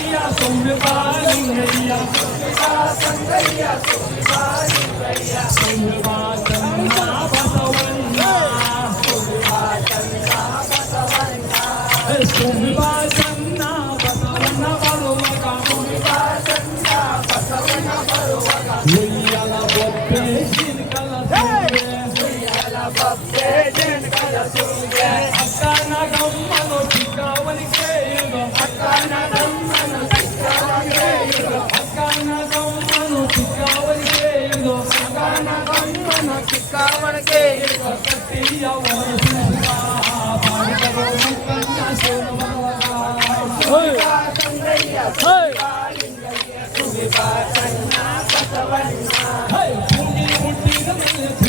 Sangria, Sangria, Sangria, Sangria, Sangria, ಸೋಮವಾಗ ಹೇ ಭೂಮಿ ಹುಟ್ಟಿದ ಮೇಲೆ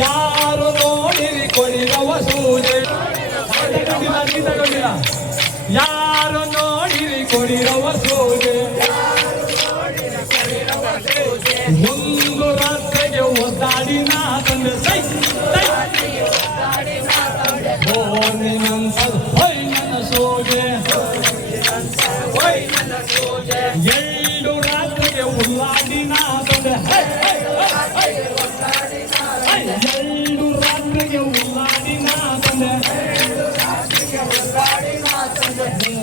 ಯಾರು ನೋಡಿರಿ ಕೊರಿದವ ಸೂಜೆ. ಯಾರು ನೋಡಿರಿ ಕೊರಿದವ ಸೂಜೆ ಒಂದು ರಾತ್ರಿಗೆ ಒದ್ದಾಡಿ ನಾ ತಂದೆ ಸೈ ನಾ ತಂದೆ ಹೈ, ಹೈ, ಹೈ, ಹೈ. ಎರಡು ರಾತ್ರಿಗೆ ಉಲ್ಲಾಡಿ ನಾ ತಂದೆ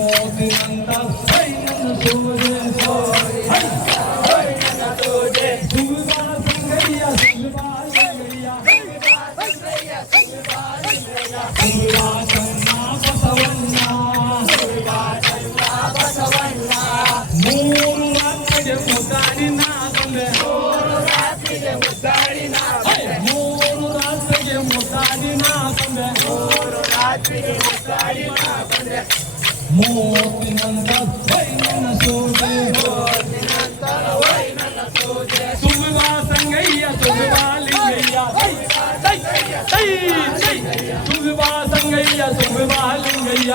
ಓದಿನಂತ ಹೈ ನನ್ನ ಸೋಜೆ ಹೈ, ಹೈ. ಸುಲ್ಬಾ ಸಂಗಯ್ಯ ಸುಲ್ಬಾ ಸಂಗಯ್ಯ ಸುಲ್ಬಾ ಚನ್ನ ಬಸವಣ್ಣ ಮೂವತ್ತಿನಂತ ಹೈ ನನ್ನ ಸೋಜೆ ಸುಗುವಾ Sangayya ಸುಗುವಾ Lingayya high, high, high, high. ಸುಗುವಾ Sangayya ಸುಗುವಾ Lingayya